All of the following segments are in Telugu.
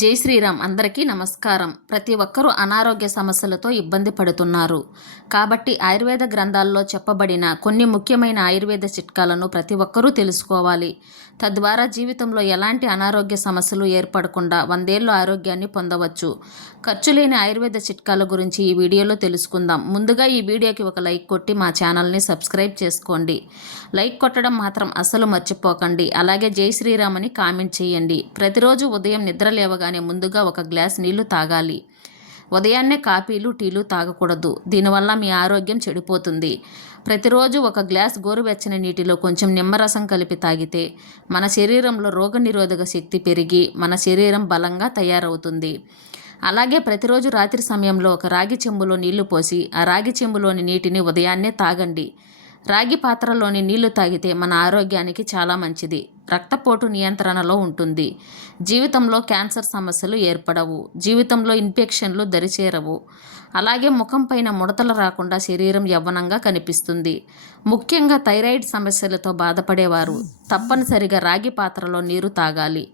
జై శ్రీరామ్. అందరికీ నమస్కారం. ప్రతి ఒక్కరూ అనారోగ్య సమస్యలతో ఇబ్బంది పడుతున్నారు. కాబట్టి ఆయుర్వేద గ్రంథాల్లో చెప్పబడిన కొన్ని ముఖ్యమైన ఆయుర్వేద చిట్కాలను ప్రతి ఒక్కరూ తెలుసుకోవాలి. తద్వారా జీవితంలో ఎలాంటి అనారోగ్య సమస్యలు ఏర్పడకుండా 100 ఏళ్ల ఆరోగ్యాన్ని పొందవచ్చు. ఖర్చు లేని ఆయుర్వేద చిట్కాల గురించి ఈ వీడియోలో తెలుసుకుందాం. ముందుగా ఈ వీడియోకి ఒక లైక్ కొట్టి మా ఛానల్ని సబ్స్క్రైబ్ చేసుకోండి. లైక్ కొట్టడం మాత్రం అస్సలు మర్చిపోకండి. అలాగే జై శ్రీరామ్ అని కామెంట్ చేయండి. ప్రతిరోజు ఉదయం నిద్ర లేవగానే ముందుగా ఒక గ్లాస్ నీళ్లు తాగాలి. ఉదయాన్నే కాఫీలు టీలు తాగకూడదు. దీనివల్ల మీ ఆరోగ్యం చెడిపోతుంది. ప్రతిరోజు ఒక గ్లాస్ గోరువెచ్చని నీటిలో కొంచెం నిమ్మరసం కలిపి తాగితే మన శరీరంలో రోగనిరోధక శక్తి పెరిగి మన శరీరం బలంగా తయారవుతుంది. అలాగే ప్రతిరోజు రాత్రి సమయంలో ఒక రాగి చెంబులో నీళ్లు పోసి ఆ రాగి చెంబులోని నీటిని ఉదయాన్నే తాగండి. రాగి పాత్రలోని నీళ్లు తాగితే మన ఆరోగ్యానికి చాలా మంచిది. రక్తపోటు నియంత్రణలో ఉంటుంది. జీవితంలో క్యాన్సర్ సమస్యలు ఏర్పడవు. జీవితంలో ఇన్ఫెక్షన్లు దరిచేరవు. అలాగే ముఖం పైన ముడతలు రాకుండా శరీరం యవ్వనంగా కనిపిస్తుంది. ముఖ్యంగా థైరాయిడ్ సమస్యలతో బాధపడేవారు తప్పనిసరిగా రాగి పాత్రలో నీరు తాగాలి.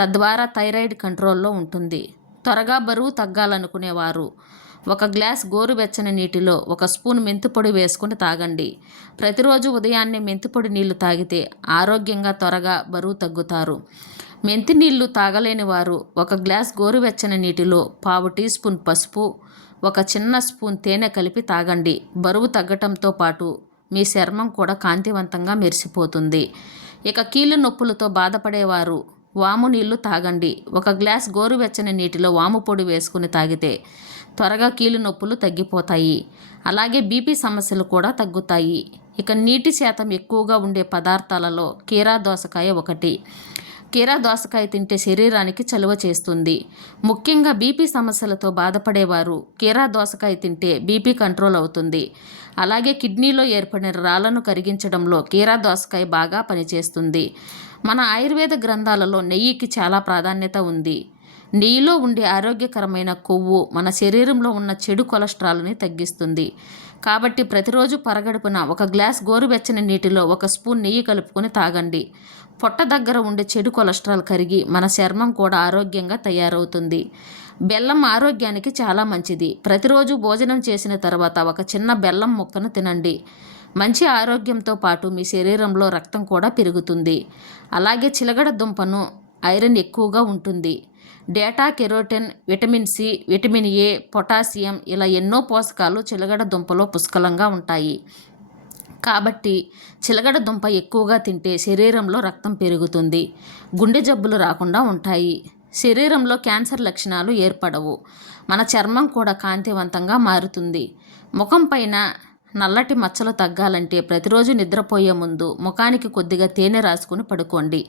తద్వారా థైరాయిడ్ కంట్రోల్లో ఉంటుంది. త్వరగా బరువు తగ్గాలనుకునేవారు ఒక గ్లాస్ గోరువెచ్చని నీటిలో 1 స్పూన్ మెంతిపొడి వేసుకుని తాగండి. ప్రతిరోజు ఉదయాన్నే మెంతిపొడి నీళ్లు తాగితే ఆరోగ్యంగా త్వరగా బరువు తగ్గుతారు. మెంతి నీళ్లు తాగలేని వారు 1 గ్లాస్ గోరువెచ్చని నీటిలో 1/2 టీ స్పూన్ పసుపు, 1 చిన్న స్పూన్ తేనె కలిపి తాగండి. బరువు తగ్గటంతో పాటు మీ చర్మం కూడా కాంతివంతంగా మెరిసిపోతుంది. ఇక కీళ్ళ నొప్పులతో బాధపడేవారు వాము నీళ్లు తాగండి. 1 గ్లాస్ గోరువెచ్చని నీటిలో వాము పొడి వేసుకుని తాగితే త్వరగా కీళ్ళు నొప్పులు తగ్గిపోతాయి. అలాగే బీపీ సమస్యలు కూడా తగ్గుతాయి. ఇక నీటి శాతం ఎక్కువగా ఉండే పదార్థాలలో కీరా దోసకాయ ఒకటి. కీరా దోసకాయ తింటే శరీరానికి చలువ చేస్తుంది. ముఖ్యంగా బీపీ సమస్యలతో బాధపడేవారు కీరా దోసకాయ తింటే బీపీ కంట్రోల్ అవుతుంది. అలాగే కిడ్నీలో ఏర్పడిన రాళ్లను కరిగించడంలో కీరా దోసకాయ బాగా పనిచేస్తుంది. మన ఆయుర్వేద గ్రంథాలలో నెయ్యికి చాలా ప్రాధాన్యత ఉంది. నెయ్యిలో ఉండే ఆరోగ్యకరమైన కొవ్వు మన శరీరంలో ఉన్న చెడు కొలెస్ట్రాల్ని తగ్గిస్తుంది. కాబట్టి ప్రతిరోజు పరగడుపున 1 గ్లాస్ గోరువెచ్చని నీటిలో 1 స్పూన్ నెయ్యి కలుపుకొని తాగండి. పొట్ట దగ్గర ఉండే చెడు కొలెస్ట్రాల్ కరిగి మన చర్మం కూడా ఆరోగ్యంగా తయారవుతుంది. బెల్లం ఆరోగ్యానికి చాలా మంచిది. ప్రతిరోజు భోజనం చేసిన తర్వాత 1 చిన్న బెల్లం ముక్కను తినండి. మంచి ఆరోగ్యంతో పాటు మీ శరీరంలో రక్తం కూడా పెరుగుతుంది. అలాగే చిలగడ దుంపను ఐరన్ ఎక్కువగా ఉంటుంది. Beta carotene, vitamin C, vitamin A, potassium ఇలా ఎన్నో పోషకాలు చిలగడ దుంపలో పుష్కలంగా ఉంటాయి. కాబట్టి చిలగడ దుంప ఎక్కువగా తింటే శరీరంలో రక్తం పెరుగుతుంది. గుండె జబ్బులు రాకుండా ఉంటాయి. శరీరంలో క్యాన్సర్ లక్షణాలు ఏర్పడవు. మన చర్మం కూడా కాంతివంతంగా మారుతుంది. ముఖం పైన నల్లటి మచ్చలు తగ్గాలంటే ప్రతిరోజు నిద్రపోయే ముందు ముఖానికి కొద్దిగా తేనె రాసుకుని పడుకోండి.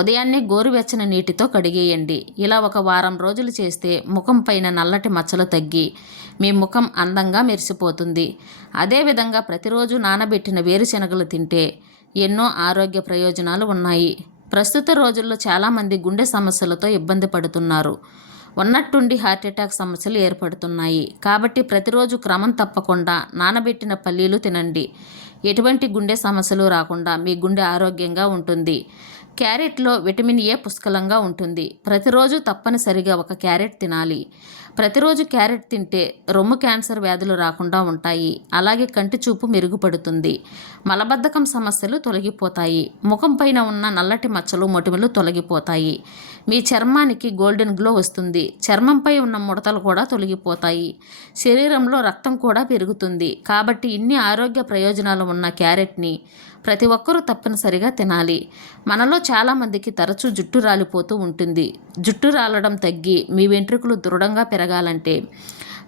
ఉదయాన్నే గోరువెచ్చని నీటితో కడిగేయండి. ఇలా 1 వారం రోజులు చేస్తే ముఖం పైన నల్లటి మచ్చలు తగ్గి మీ ముఖం అందంగా మెరిసిపోతుంది. అదేవిధంగా ప్రతిరోజు నానబెట్టిన వేరుశెనగలు తింటే ఎన్నో ఆరోగ్య ప్రయోజనాలు ఉన్నాయి. ప్రస్తుత రోజుల్లో చాలామంది గుండె సమస్యలతో ఇబ్బంది పడుతున్నారు. ఉన్నట్టుండి హార్ట్అటాక్ సమస్యలు ఏర్పడుతున్నాయి. కాబట్టి ప్రతిరోజు క్రమం తప్పకుండా నానబెట్టిన పల్లీలు తినండి. ఎటువంటి గుండె సమస్యలు రాకుండా మీ గుండె ఆరోగ్యంగా ఉంటుంది. క్యారెట్లో విటమిన్ ఏ పుష్కలంగా ఉంటుంది. ప్రతిరోజు తప్పనిసరిగా 1 క్యారెట్ తినాలి. ప్రతిరోజు క్యారెట్ తింటే రొమ్ము క్యాన్సర్ వ్యాధులు రాకుండా ఉంటాయి. అలాగే కంటి చూపు మెరుగుపడుతుంది. మలబద్ధకం సమస్యలు తొలగిపోతాయి. ముఖం పైన ఉన్న నల్లటి మచ్చలు మొటిమలు తొలగిపోతాయి. మీ చర్మానికి గోల్డెన్ గ్లో వస్తుంది. చర్మంపై ఉన్న ముడతలు కూడా తొలగిపోతాయి. శరీరంలో రక్తం కూడా పెరుగుతుంది. కాబట్టి ఇన్ని ఆరోగ్య ప్రయోజనాలు ఉన్న క్యారెట్ని ప్రతి ఒక్కరూ తప్పనిసరిగా తినాలి. మనలో చాలామందికి తరచూ జుట్టు రాలిపోతూ ఉంటుంది. జుట్టు రాలడం తగ్గి మీ వెంట్రుకలు దృఢంగా పెరగాలంటే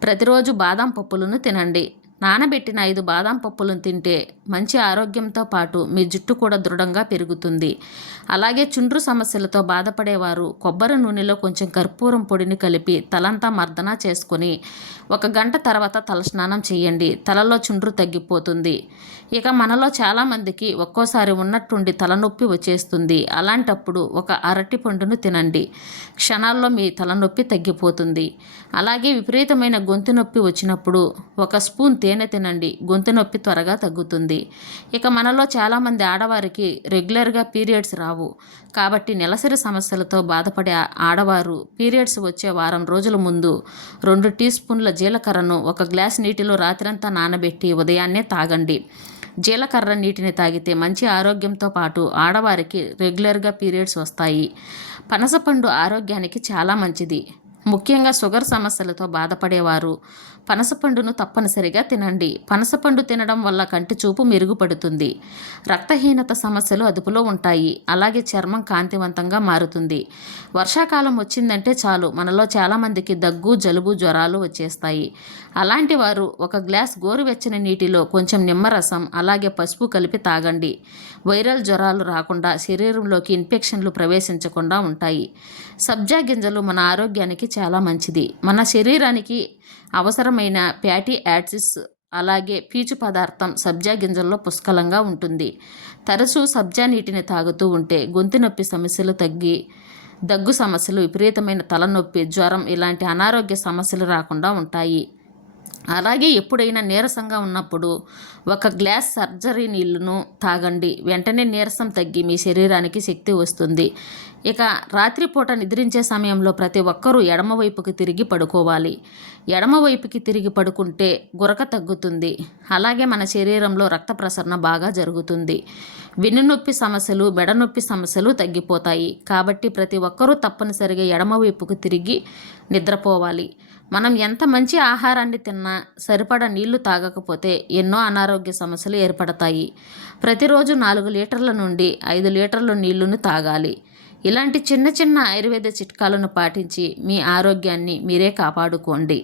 ప్రతిరోజు బాదం పప్పులను తినండి. నానబెట్టిన 5 బాదం పప్పులను తింటే మంచి ఆరోగ్యంతో పాటు మీ జుట్టు కూడా దృఢంగా పెరుగుతుంది. అలాగే చుండ్రు సమస్యలతో బాధపడేవారు కొబ్బరి నూనెలో కొంచెం కర్పూరం పొడిని కలిపి తలంతా మర్దన చేసుకొని 1 గంట తర్వాత తలస్నానం చేయండి. తలలో చుండ్రు తగ్గిపోతుంది. ఇక మనలో చాలామందికి ఒక్కోసారి ఉన్నట్టుండి తలనొప్పి వచ్చేస్తుంది. అలాంటప్పుడు ఒక అరటి పండును తినండి. క్షణాల్లో మీ తలనొప్పి తగ్గిపోతుంది. అలాగే విపరీతమైన గొంతు నొప్పి వచ్చినప్పుడు ఒక స్పూన్ తేనె తినండి. గొంతు నొప్పి త్వరగా తగ్గుతుంది. ఇక మనలో చాలామంది ఆడవారికి రెగ్యులర్గా పీరియడ్స్ రావు. కాబట్టి నెలసరి సమస్యలతో బాధపడే ఆడవారు పీరియడ్స్ వచ్చే వారం రోజుల ముందు 2 టీ స్పూన్ల జీలకర్రను ఒక గ్లాస్ నీటిలో రాత్రంతా నానబెట్టి ఉదయాన్నే తాగండి. జీలకర్ర నీటిని తాగితే మంచి ఆరోగ్యంతో పాటు ఆడవారికి రెగ్యులర్గా పీరియడ్స్ వస్తాయి. పనసపండు ఆరోగ్యానికి చాలా మంచిది. ముఖ్యంగా షుగర్ సమస్యలతో బాధపడేవారు పనసపండును తప్పనిసరిగా తినండి. పనసపండు తినడం వల్ల కంటి చూపు మెరుగుపడుతుంది. రక్తహీనత సమస్యలు అదుపులో ఉంటాయి. అలాగే చర్మం కాంతివంతంగా మారుతుంది. వర్షాకాలం వచ్చిందంటే చాలు మనలో చాలామందికి దగ్గు, జలుబు, జ్వరాలు వచ్చేస్తాయి. అలాంటి వారు ఒక గ్లాస్ గోరువెచ్చని నీటిలో కొంచెం నిమ్మరసం అలాగే పసుపు కలిపి తాగండి. వైరల్ జ్వరాలు రాకుండా శరీరంలోకి ఇన్ఫెక్షన్లు ప్రవేశించకుండా ఉంటాయి. సబ్జా గింజలు మన ఆరోగ్యానికి చాలా మంచిది. మన శరీరానికి అవసరమైన ఫ్యాటీ యాసిడ్స్ అలాగే పీచు పదార్థం సబ్జా గింజల్లో పుష్కలంగా ఉంటుంది. తరచూ సబ్జా నీటిని తాగుతూ ఉంటే గొంతు నొప్పి సమస్యలు తగ్గి దగ్గు సమస్యలు, విపరీతమైన తలనొప్పి, జ్వరం ఇలాంటి అనారోగ్య సమస్యలు రాకుండా ఉంటాయి. అలాగే ఎప్పుడైనా నీరసంగా ఉన్నప్పుడు ఒక గ్లాస్ సర్జరీ నీళ్లను తాగండి. వెంటనే నీరసం తగ్గి మీ శరీరానికి శక్తి వస్తుంది. ఇక రాత్రిపూట నిద్రించే సమయంలో ప్రతి ఒక్కరూ ఎడమవైపుకి తిరిగి పడుకోవాలి. ఎడమవైపుకి తిరిగి పడుకుంటే గురక తగ్గుతుంది. అలాగే మన శరీరంలో రక్త ప్రసరణ బాగా జరుగుతుంది. వెన్నునొప్పి సమస్యలు, మెడనొప్పి సమస్యలు తగ్గిపోతాయి. కాబట్టి ప్రతి ఒక్కరూ తప్పనిసరిగా ఎడమవైపుకు తిరిగి నిద్రపోవాలి. మనం ఎంత మంచి ఆహారాన్ని తిన్నా సరిపడా నీళ్లు తాగకపోతే ఎన్నో అనారోగ్య సమస్యలు ఏర్పడతాయి. ప్రతిరోజు 4 లీటర్ల నుండి 5 లీటర్ల నీళ్లను తాగాలి. ఇలాంటి చిన్న చిన్న ఆయుర్వేద చిట్కాలను పాటించి మీ ఆరోగ్యాన్ని మీరే కాపాడుకోండి.